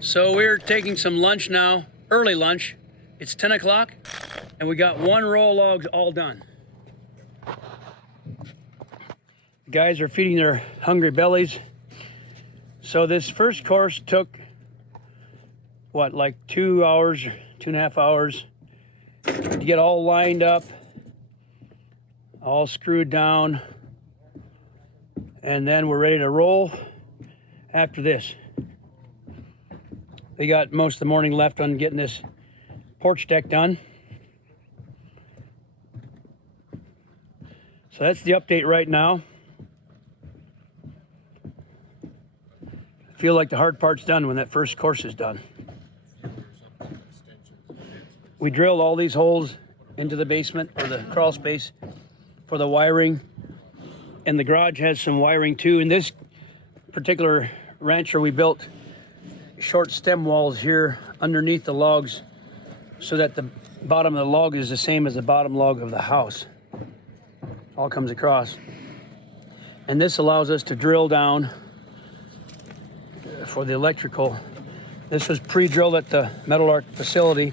So we're taking some lunch now, early lunch. It's 10 o'clock and we got one row of logs all done. Guys are feeding their hungry bellies. So this first course took, what, like 2 hours, 2.5 hours to get all lined up, all screwed down, and then we're ready to roll after this. They got most of the morning left on getting this porch deck done. So that's the update right now. I feel like the hard part's done when that first course is done. We drilled all these holes into the basement or the crawl space for the wiring, and the garage has some wiring too. In this particular rancher, we built short stem walls here underneath the logs so that the bottom of the log is the same as the bottom log of the house. All comes across. And this allows us to drill down for the electrical. This was pre-drilled at the Metal Arc facility.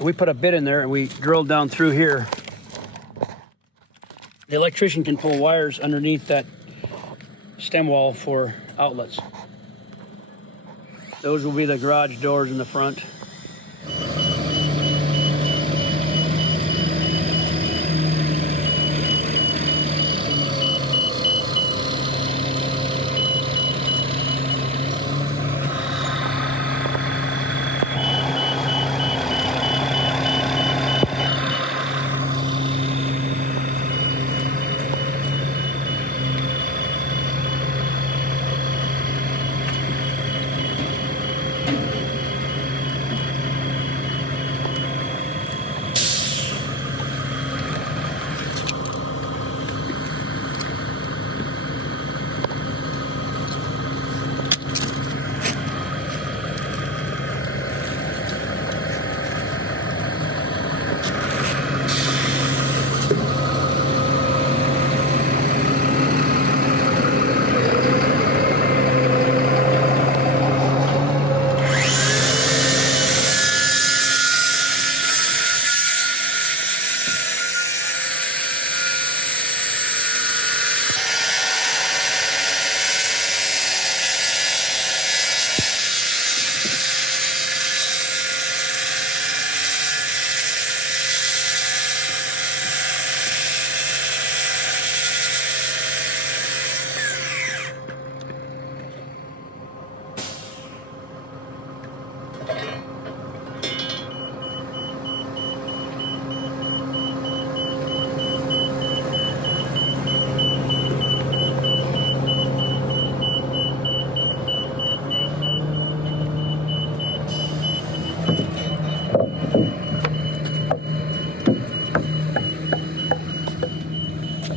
We put a bit in there and we drilled down through here. The electrician can pull wires underneath that stem wall for outlets. Those will be the garage doors in the front.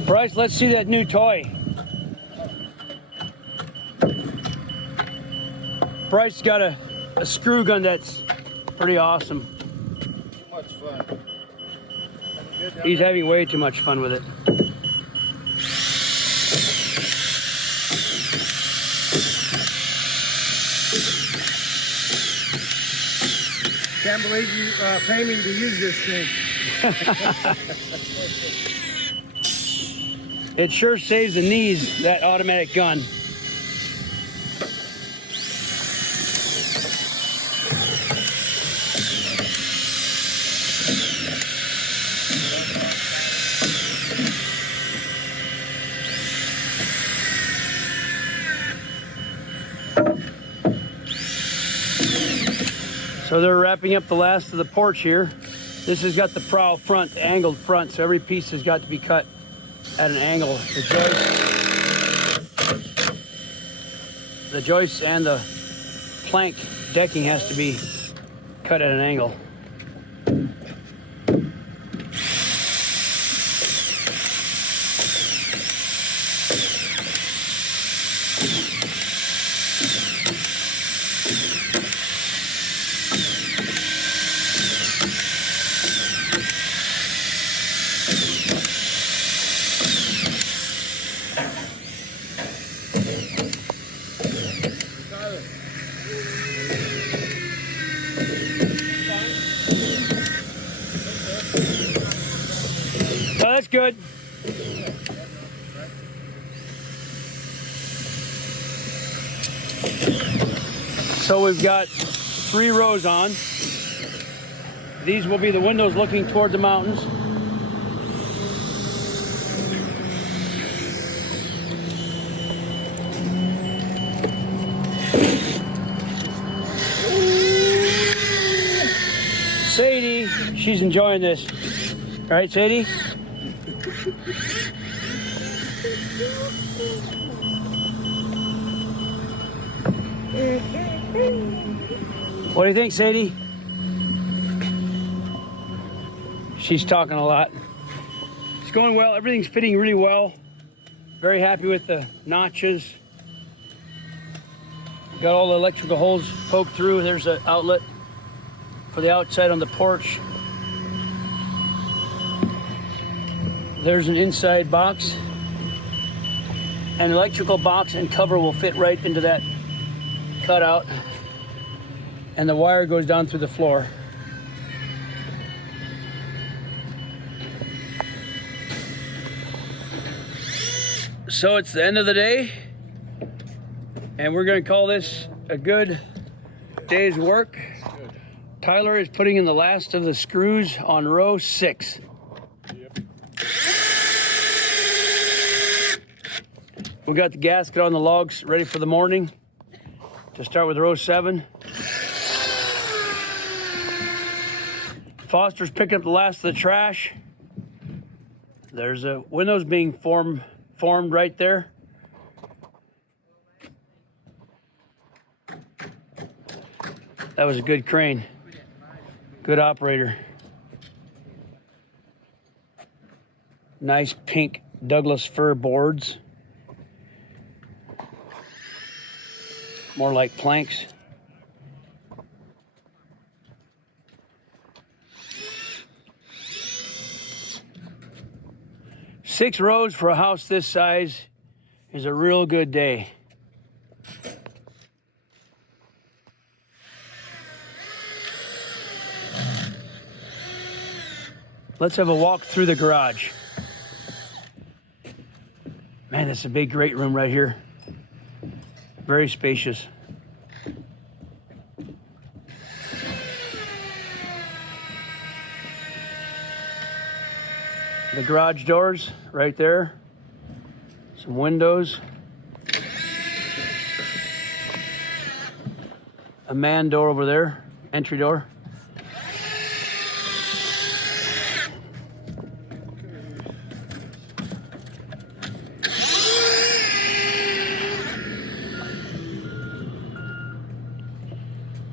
Bryce, let's see that new toy. Bryce got a screw gun that's pretty awesome. Too much fun. He's having way too much fun with it. Can't believe you pay me to use this thing. It sure saves the knees, that automatic gun. So they're wrapping up the last of the porch here. This has got the prow front, the angled front, so every piece has got to be cut at an angle. The joists and the plank decking has to be cut at an angle. good? So we've got 3 rows on. These will be the windows looking toward the mountains. Sadie, she's enjoying this. Right, Sadie? What do you think, Sadie? She's talking a lot. It's going well. Everything's fitting really well. Very happy with the notches. Got all the electrical holes poked through. There's an outlet for the outside on the porch. There's an inside box. An electrical box and cover will fit right into that cutout. And the wire goes down through the floor. So it's the end of the day, and we're going to call this a good day's work. Tyler is putting in the last of the screws on row 6. We got the gasket on the logs ready for the morning to start with row 7. Foster's picking up the last of the trash. There's a windows being formed right there. That was a good crane. Good operator. Nice pink Douglas fir boards. More like planks. Six rows for a house this size is a real good day. Let's have a walk through the garage. Man, this is a big, great room right here. Very spacious. The garage doors right there. Some windows. A man door over there, entry door.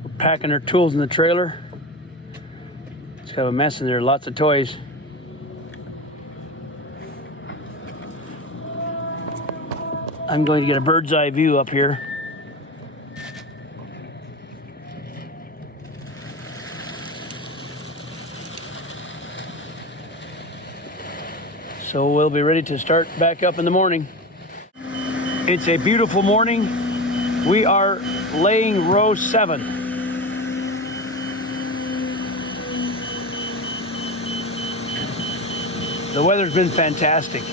We're packing our tools in the trailer. It's got a mess in there, lots of toys. I'm going to get a bird's eye view up here. So we'll be ready to start back up in the morning. It's a beautiful morning. We are laying row 7. The weather's been fantastic.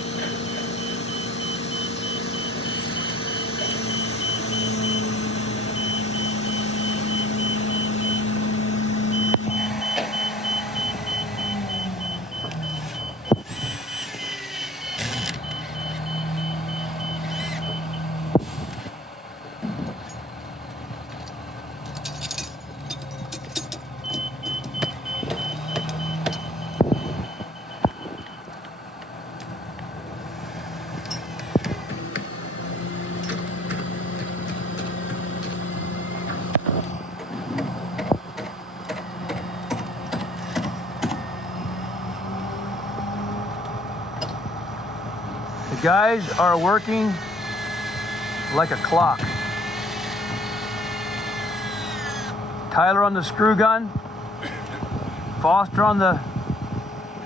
The guys are working like a clock. Tyler on the screw gun, Foster on the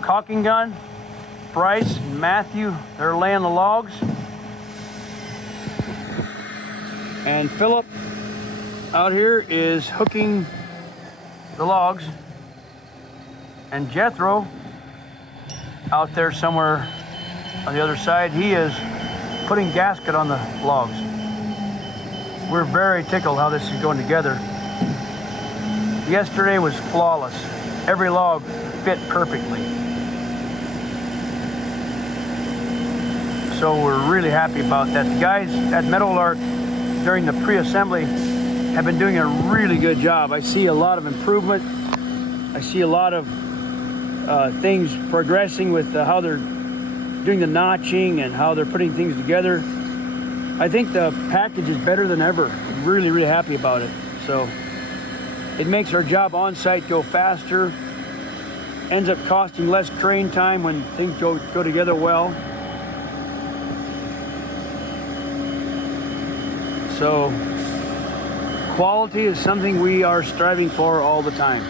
caulking gun, Bryce and Matthew, they're laying the logs. And Philip out here is hooking the logs. And Jethro out there somewhere on the other side. He is putting gasket on the logs. We're very tickled how this is going together. Yesterday was flawless. Every log fit perfectly. So we're really happy about that. The guys at Meadows during the pre-assembly have been doing a really good job. I see a lot of improvement. I see a lot of things progressing with how they're doing the notching and how they're putting things together. I think the package is better than ever. I'm really, really happy about it. So it makes our job on site go faster, ends up costing less crane time when things go together well. So quality is something we are striving for all the time.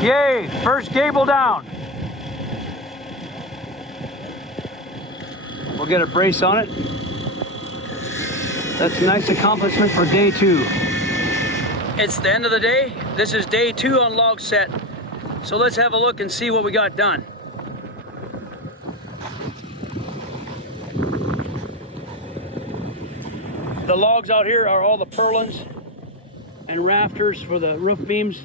Yay, first gable down. We'll get a brace on it. That's a nice accomplishment for day 2. It's the end of the day. This is day 2 on log set. So let's have a look and see what we got done. The logs out here are all the purlins and rafters for the roof beams.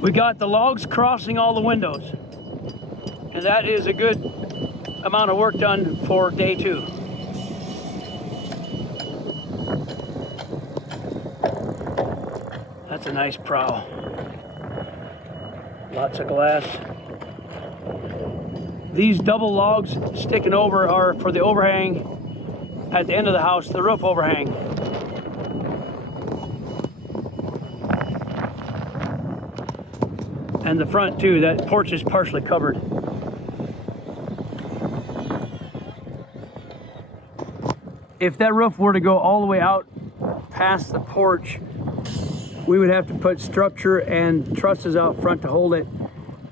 We got the logs crossing all the windows, and that is a good amount of work done for day 2. That's a nice prow. Lots of glass. These double logs sticking over are for the overhang at the end of the house, the roof overhang. And the front too, that porch is partially covered. If that roof were to go all the way out past the porch, we would have to put structure and trusses out front to hold it,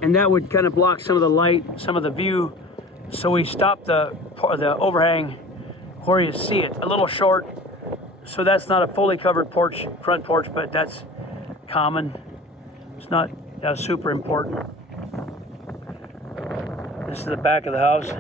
and that would kind of block some of the light, some of the view. So we stopped the overhang where you see it, a little short. So that's not a fully covered porch, front porch, but that's common. It's not super important. This is the back of the house.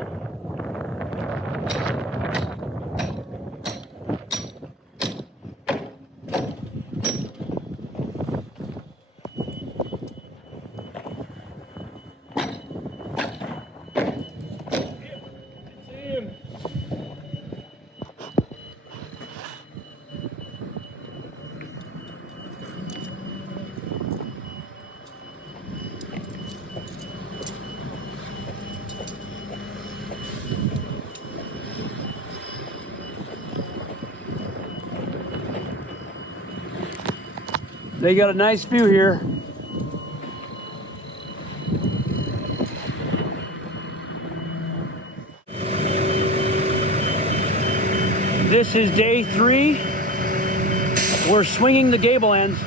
They got a nice view here. This is day 3. We're swinging the gable ends.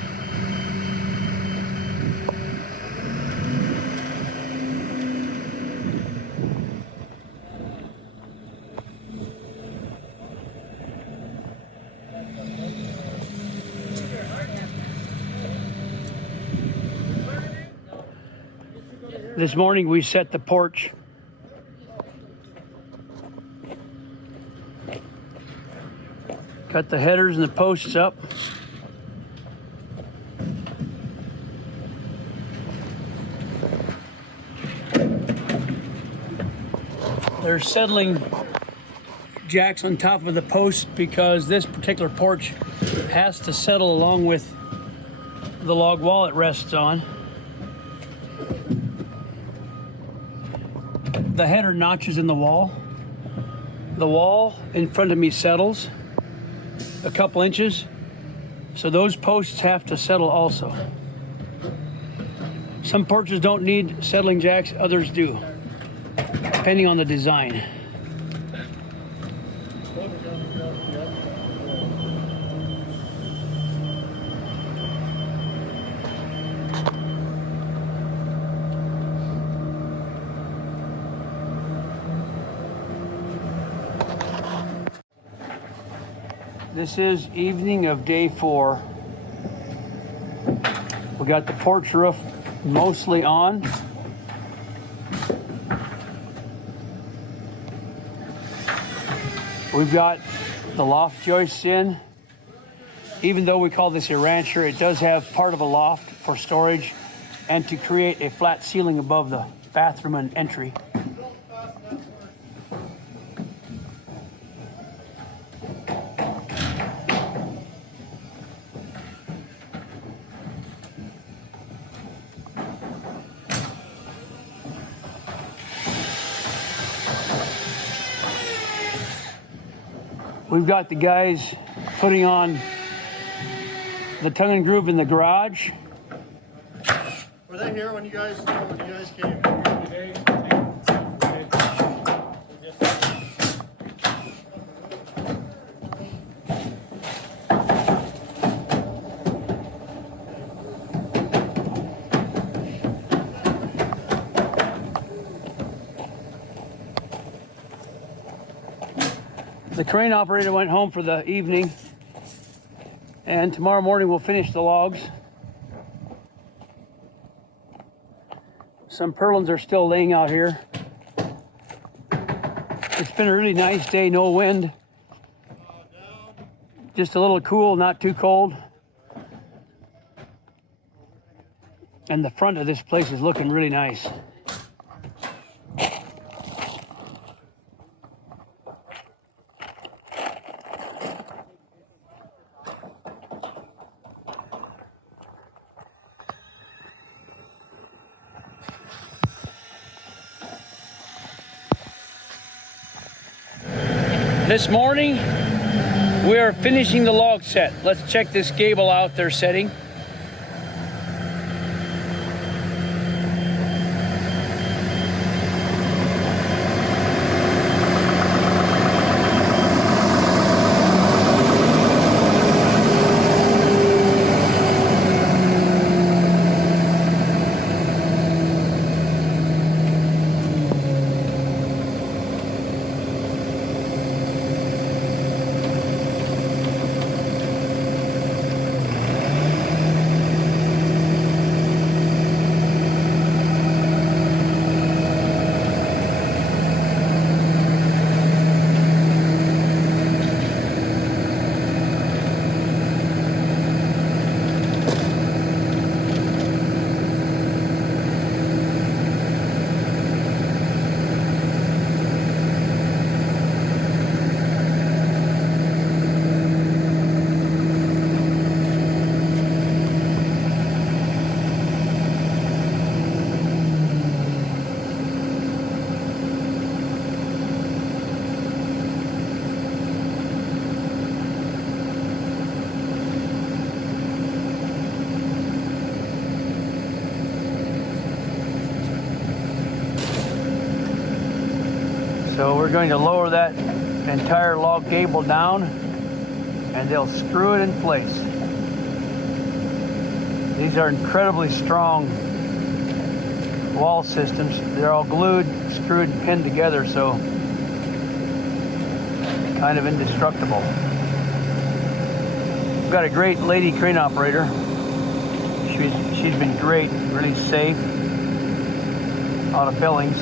This morning we set the porch. Cut the headers and the posts up. They're settling jacks on top of the post because this particular porch has to settle along with the log wall it rests on. The header notches in the wall. The wall in front of me settles a couple inches, so those posts have to settle also. Some porches don't need settling jacks, others do, depending on the design. This is evening of day 4. We got the porch roof mostly on. We've got the loft joists in. Even though we call this a rancher, it does have part of a loft for storage and to create a flat ceiling above the bathroom and entry. We've got the guys putting on the tongue and groove in the garage. Were they here when you guys came? The crane operator went home for the evening, and tomorrow morning we'll finish the logs. Some purlins are still laying out here. It's been a really nice day, no wind. Just a little cool, not too cold. And the front of this place is looking really nice. This morning, we are finishing the log set. Let's check this gable out they're setting. So we're going to lower that entire log gable down and they'll screw it in place. These are incredibly strong wall systems. They're all glued, screwed, and pinned together, so kind of indestructible. We've got a great lady crane operator. She's been great, really safe out of Billings.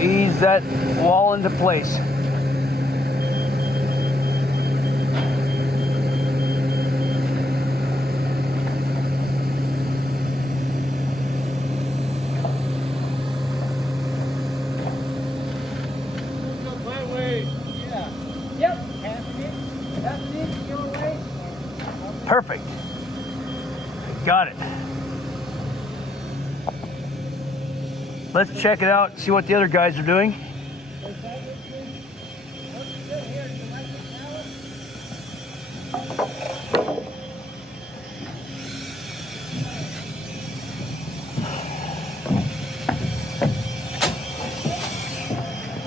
Ease that wall into place. Perfect. Got it. Let's check it out, see what the other guys are doing.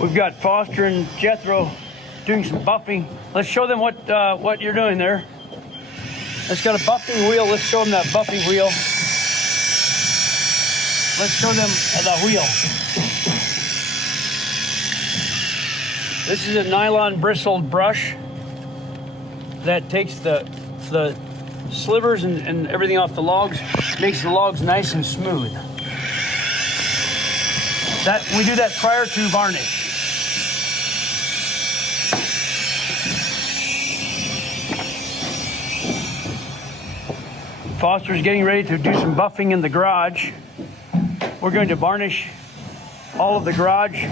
We've got Foster and Jethro doing some buffing. Let's show them what you're doing there. Let's got a buffing wheel. Let's show them that buffing wheel. Let's show them the wheel. This is a nylon bristled brush that takes the slivers and everything off the logs, makes the logs nice and smooth. We do that prior to varnish. Foster's getting ready to do some buffing in the garage. We're going to varnish all of the garage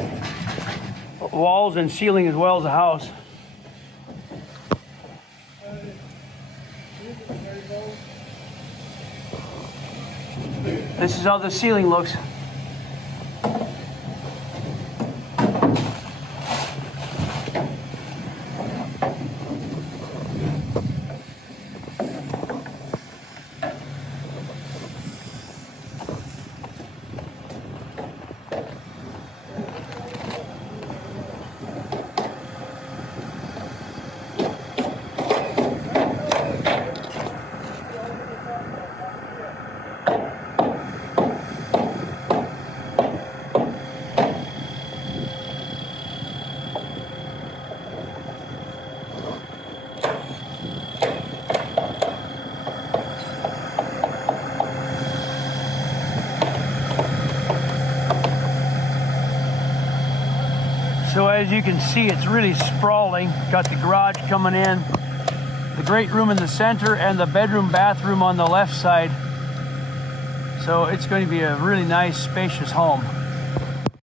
walls and ceiling as well as the house. This is how the ceiling looks. So as you can see, it's really sprawling. Got the garage coming in, the great room in the center, and the bedroom bathroom on the left side. So it's going to be a really nice, spacious home.